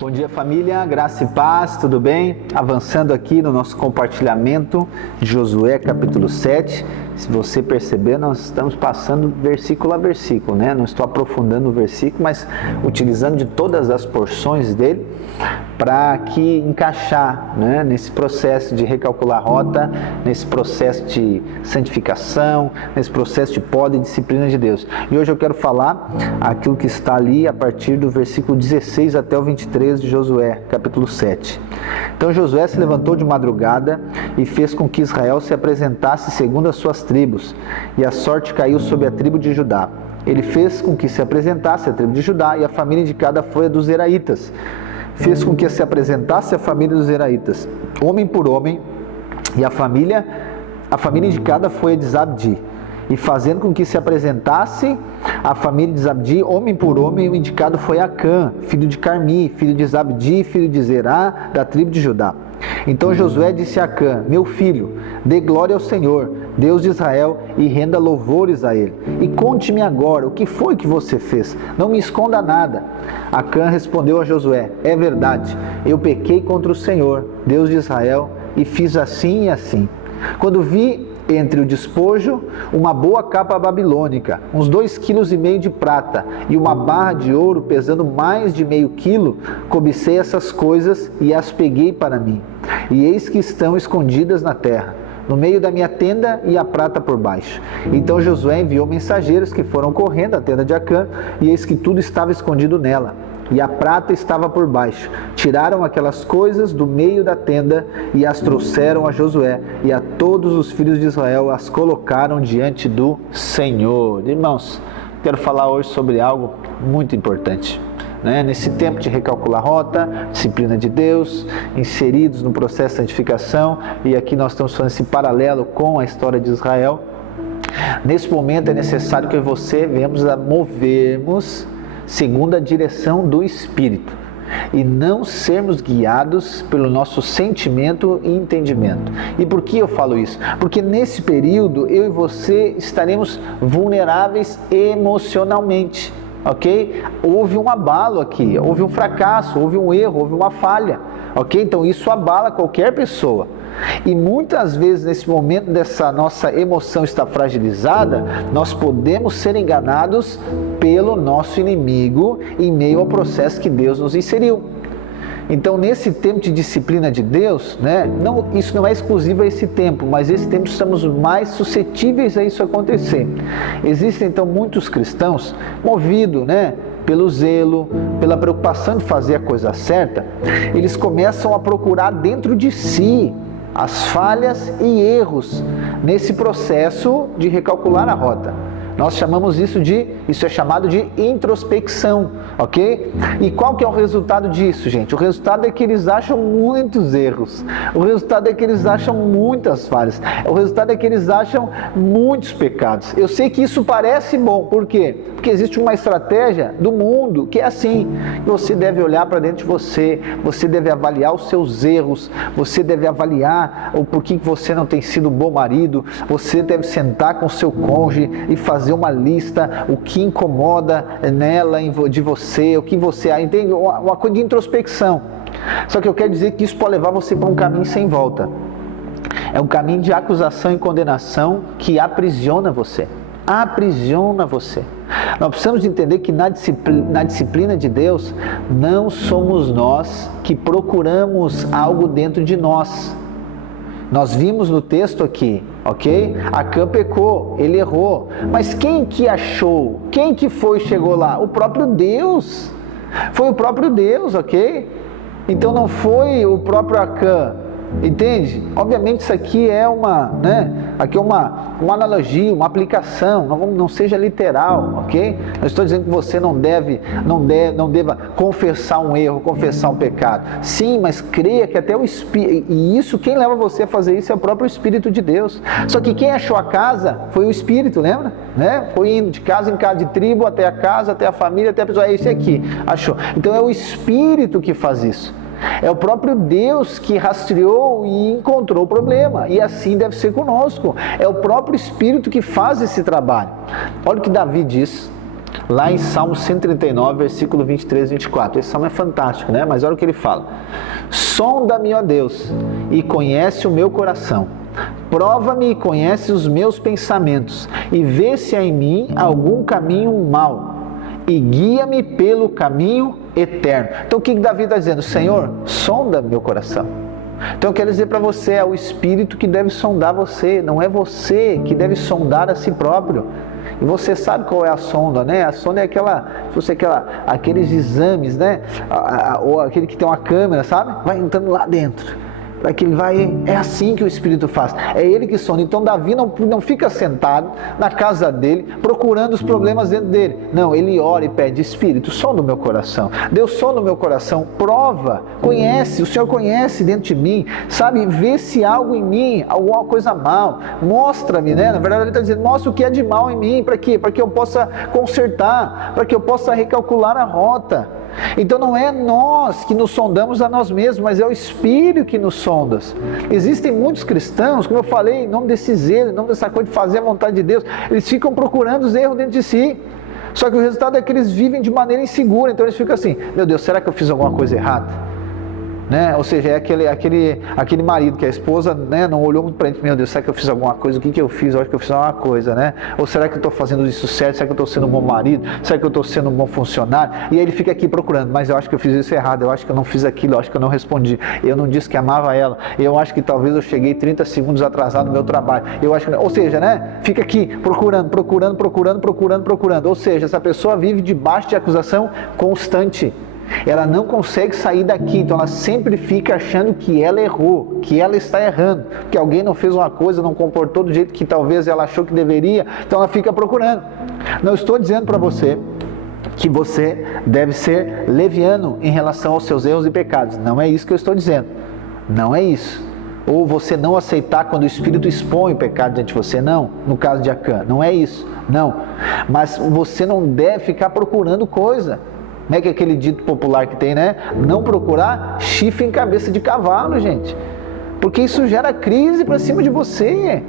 Bom dia, família, graça e paz, tudo bem? Avançando aqui no nosso compartilhamento de Josué capítulo 7. Se você perceber, nós estamos passando versículo a versículo, né? Não estou aprofundando o versículo, mas utilizando de todas as porções dele para que encaixar, né, nesse processo de recalcular a rota, nesse processo de santificação, nesse processo de poda e disciplina de Deus. E hoje eu quero falar aquilo que está ali a partir do versículo 16 até o 23 de Josué, capítulo 7. Então Josué se levantou de madrugada e fez com que Israel se apresentasse segundo as suas tribos, e a sorte caiu sobre a tribo de Judá. Ele fez com que se apresentasse a tribo de Judá, e a família indicada foi a dos Zeraitas. Fez com que se apresentasse a família dos Zeraitas, homem por homem, e a família indicada foi a de Zabdi. E fazendo com que se apresentasse a família de Zabdi, homem por homem, o indicado foi Acã, filho de Carmi, filho de Zabdi, filho de Zerá, da tribo de Judá. Então Josué disse a Acã: meu filho, dê glória ao Senhor, Deus de Israel, e renda louvores a Ele. E conte-me agora, o que foi que você fez? Não me esconda nada. Acã respondeu a Josué: é verdade, eu pequei contra o Senhor, Deus de Israel, e fiz assim e assim. Quando vi entre o despojo uma boa capa babilônica, uns 2,5 kg de prata e uma barra de ouro pesando mais de meio quilo, cobicei essas coisas e as peguei para mim. E eis que estão escondidas na terra, no meio da minha tenda, e a prata por baixo. Então Josué enviou mensageiros que foram correndo à tenda de Acã, e eis que tudo estava escondido nela, e a prata estava por baixo. Tiraram aquelas coisas do meio da tenda e as trouxeram a Josué, e a todos os filhos de Israel as colocaram diante do Senhor. Irmãos, quero falar hoje sobre algo muito importante, né? Nesse tempo de recalcular rota, disciplina de Deus, inseridos no processo de santificação, e aqui nós estamos fazendo esse paralelo com a história de Israel. Nesse momento é necessário que você venhamos a movermos segundo a direção do Espírito, e não sermos guiados pelo nosso sentimento e entendimento. E por que eu falo isso? Porque nesse período eu e você estaremos vulneráveis emocionalmente, ok? Houve um abalo aqui, houve um fracasso, houve um erro, houve uma falha, ok? Então isso abala qualquer pessoa. E muitas vezes nesse momento dessa nossa emoção está fragilizada, nós podemos ser enganados pelo nosso inimigo em meio ao processo que Deus nos inseriu. Então nesse tempo de disciplina de Deus, né, isso não é exclusivo a esse tempo, mas esse tempo estamos mais suscetíveis a isso acontecer. Existem então muitos cristãos movidos, né, pelo zelo, pela preocupação de fazer a coisa certa, eles começam a procurar dentro de si as falhas e erros nesse processo de recalcular a rota. Nós chamamos isso é chamado de introspecção, ok? E qual que é o resultado disso, gente? O resultado é que eles acham muitos erros. O resultado é que eles acham muitas falhas. O resultado é que eles acham muitos pecados. Eu sei que isso parece bom, por quê? Porque existe uma estratégia do mundo que é assim: você deve olhar para dentro de você, você deve avaliar os seus erros, você deve avaliar o porquê que você não tem sido um bom marido, você deve sentar com o seu cônjuge e fazer uma lista, o que incomoda nela, de você, o que você entende, uma coisa de introspecção. Só que eu quero dizer que isso pode levar você para um caminho sem volta. É um caminho de acusação e condenação que aprisiona você. Aprisiona você. Nós precisamos entender que na disciplina de Deus, não somos nós que procuramos algo dentro de nós. Nós vimos no texto aqui, ok? Acã pecou, ele errou. Mas quem que achou? Quem que foi e chegou lá? O próprio Deus. Foi o próprio Deus, ok? Então não foi o próprio Acã. Entende? Obviamente isso aqui é aqui é uma analogia, uma aplicação, não seja literal, ok? Eu estou dizendo que você não deva confessar um erro, confessar um pecado. Sim, mas creia que até o Espírito, e isso, quem leva você a fazer isso é o próprio Espírito de Deus. Só que quem achou a casa foi o Espírito, lembra? Né? Foi indo de casa em casa, de tribo até a casa, até a família, até a pessoa, é esse aqui, achou. Então é o Espírito que faz isso. É o próprio Deus que rastreou e encontrou o problema. E assim deve ser conosco. É o próprio Espírito que faz esse trabalho. Olha o que Davi diz. lá em Salmo 139, versículo 23 e 24. Esse salmo é fantástico, né? Mas olha o que ele fala. Sonda-me, ó Deus, e conhece o meu coração. Prova-me e conhece os meus pensamentos, e vê se há em mim algum caminho mau, e guia-me pelo caminho eterno. Então o que Davi está dizendo? Senhor, sonda meu coração. Então eu quero dizer para você, é o Espírito que deve sondar você, não é você que deve sondar a si próprio. E você sabe qual é a sonda, né? A sonda é aqueles exames, né? Ou aquele que tem uma câmera, sabe? Vai entrando lá dentro. Para que ele vai, é assim que o Espírito faz, é ele que sonda. Então Davi não fica sentado na casa dele, procurando os problemas dentro dele. Não, ele ora e pede, Espírito, sonda o meu coração. Deus, sonda o meu coração, prova, conhece, o Senhor conhece dentro de mim, sabe, vê se há algo em mim, alguma coisa mal, mostra-me, né? Na verdade ele está dizendo, mostra o que é de mal em mim, para quê? Para que eu possa consertar, para que eu possa recalcular a rota. Então não é nós que nos sondamos a nós mesmos, mas é o Espírito que nos sonda. Existem muitos cristãos, como eu falei, em nome desses erros, em nome dessa coisa de fazer a vontade de Deus, eles ficam procurando os erros dentro de si. Só que o resultado é que eles vivem de maneira insegura, então eles ficam assim, meu Deus, será que eu fiz alguma coisa errada? Né? Ou seja, é aquele marido que a esposa, né, não olhou muito para ele, meu Deus, será que eu fiz alguma coisa? O que eu fiz? Eu acho que eu fiz alguma coisa, né? Ou será que eu estou fazendo isso certo? Será que eu estou sendo um bom marido? Será que eu estou sendo um bom funcionário? E aí ele fica aqui procurando, mas eu acho que eu fiz isso errado, eu acho que eu não fiz aquilo, eu acho que eu não respondi, eu não disse que amava ela, eu acho que talvez eu cheguei 30 segundos atrasado no meu trabalho, eu acho que não. Ou seja, né, fica aqui procurando, ou seja, essa pessoa vive debaixo de acusação constante. Ela não consegue sair daqui, então ela sempre fica achando que ela errou, que ela está errando, que alguém não fez uma coisa, não comportou do jeito que talvez ela achou que deveria, então ela fica procurando. Não estou dizendo para você que você deve ser leviano em relação aos seus erros e pecados, não é isso que eu estou dizendo, não é isso. Ou você não aceitar quando o Espírito expõe o pecado diante de você, não, no caso de Acã, não é isso, não. Mas você não deve ficar procurando coisa. Não é que aquele dito popular que tem, né? Não procurar chifre em cabeça de cavalo, gente. Porque isso gera crise para cima de você.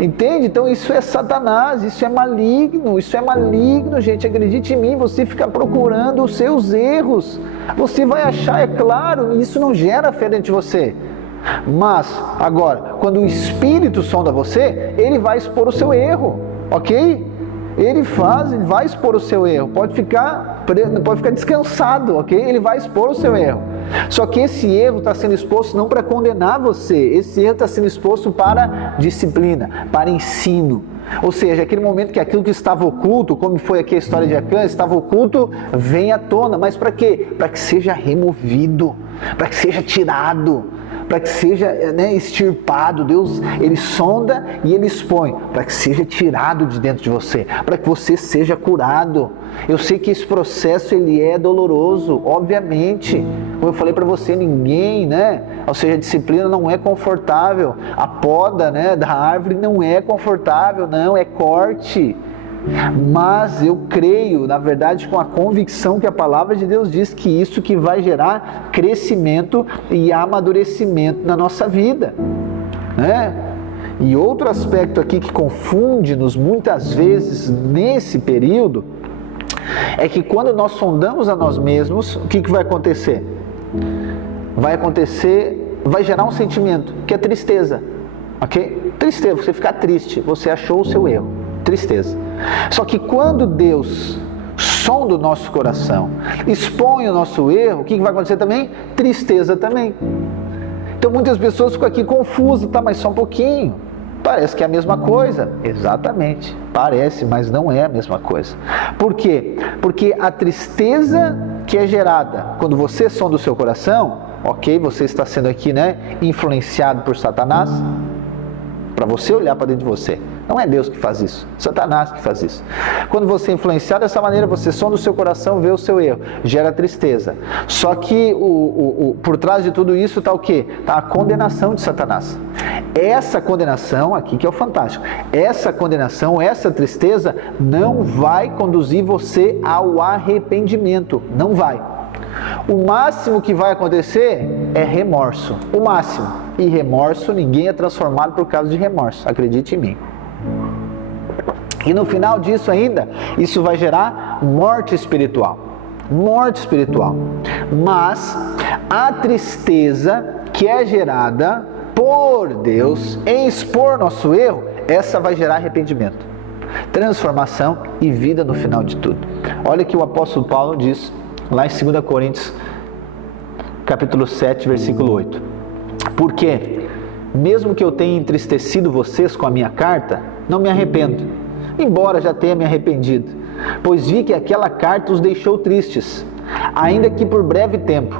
Entende? Então isso é Satanás, isso é maligno, gente. Acredite em mim, você fica procurando os seus erros. Você vai achar, é claro, isso não gera fé dentro de você. Mas, agora, quando o Espírito sonda você, ele vai expor o seu erro, ok? Ele vai expor o seu erro, pode ficar descansado, ok? Ele vai expor o seu erro. Só que esse erro está sendo exposto não para condenar você, esse erro está sendo exposto para disciplina, para ensino. Ou seja, aquele momento que aquilo que estava oculto, como foi aqui a história de Acã, estava oculto, vem à tona. Mas para quê? Para que seja removido, para que seja tirado, para que seja, né, extirpado. Deus, ele sonda e ele expõe, para que seja tirado de dentro de você, para que você seja curado. Eu sei que esse processo ele é doloroso, obviamente. Como eu falei para você, ninguém, né? Ou seja, a disciplina não é confortável. A poda, né, da árvore não é confortável, não, é corte. Mas eu creio, na verdade, com a convicção que a palavra de Deus diz que isso que vai gerar crescimento e amadurecimento na nossa vida, né? E outro aspecto aqui que confunde-nos muitas vezes nesse período é que quando nós sondamos a nós mesmos, o que vai acontecer? Vai gerar um sentimento que é tristeza, ok? Tristeza, você ficar triste, você achou o seu erro, tristeza. Só que quando Deus sonda o nosso coração, expõe o nosso erro, o que vai acontecer também? Tristeza também. Então muitas pessoas ficam aqui confusas, tá, mas só um pouquinho. Parece que é a mesma coisa. Exatamente, parece, mas não é a mesma coisa. Por quê? Porque a tristeza que é gerada quando você sonda o seu coração, ok, você está sendo aqui, né, influenciado por Satanás, para você olhar para dentro de você. Não é Deus que faz isso, Satanás que faz isso. Quando você é influenciado dessa maneira, você sonda o seu coração, vê o seu erro, gera tristeza. Só que por trás de tudo isso está o quê? Está a condenação de Satanás. Essa condenação, aqui que é o fantástico, essa condenação, essa tristeza não vai conduzir você ao arrependimento, não vai. O máximo que vai acontecer é remorso, o máximo. E remorso, ninguém é transformado por causa de remorso, acredite em mim. E no final disso ainda, isso vai gerar a morte espiritual. Morte espiritual. Mas a tristeza que é gerada por Deus em expor nosso erro, essa vai gerar arrependimento, transformação e vida no final de tudo. Olha que o apóstolo Paulo diz lá em 2 Coríntios capítulo 7, versículo 8. Porque, mesmo que eu tenha entristecido vocês com a minha carta, não me arrependo, embora já tenha me arrependido, pois vi que aquela carta os deixou tristes, ainda que por breve tempo.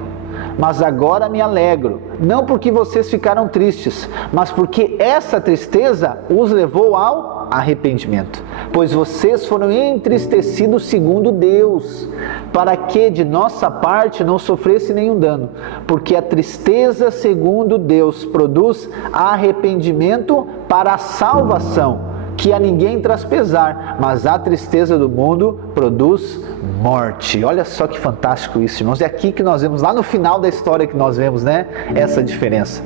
Mas agora me alegro, não porque vocês ficaram tristes, mas porque essa tristeza os levou ao arrependimento. Pois vocês foram entristecidos segundo Deus, para que de nossa parte não sofresse nenhum dano. Porque a tristeza segundo Deus produz arrependimento para a salvação, que a ninguém traz pesar, mas a tristeza do mundo produz morte. Olha só que fantástico isso, irmãos. É aqui que nós vemos, lá no final da história que nós vemos, né? Essa diferença.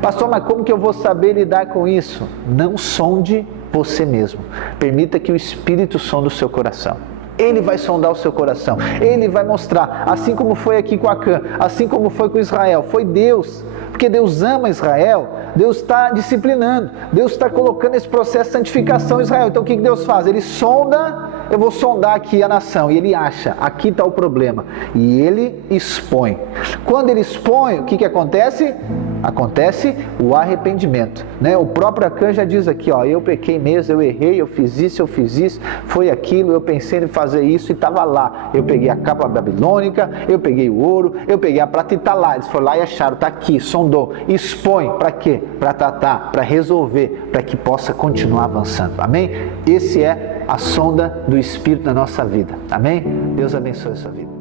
Pastor, mas como que eu vou saber lidar com isso? Não sonde você mesmo. Permita que o Espírito sonde o seu coração. Ele vai sondar o seu coração. Ele vai mostrar, assim como foi aqui com Acã, assim como foi com Israel. Foi Deus. Porque Deus ama Israel, Deus está disciplinando, Deus está colocando esse processo de santificação em Israel. Então o que Deus faz? Ele sonda, eu vou sondar aqui a nação, e ele acha, aqui está o problema, e ele expõe. Quando ele expõe, o que acontece? Acontece o arrependimento, né? O próprio Acã já diz aqui, ó, eu pequei mesmo, eu errei, eu fiz isso, foi aquilo, eu pensei em fazer isso e estava lá. Eu peguei a capa babilônica, eu peguei o ouro, eu peguei a prata e está lá. Eles foram lá e acharam, está aqui, sondou, expõe, para quê? Para tratar, para resolver, para que possa continuar avançando, amém? Esse é a sonda do Espírito na nossa vida, amém? Deus abençoe a sua vida.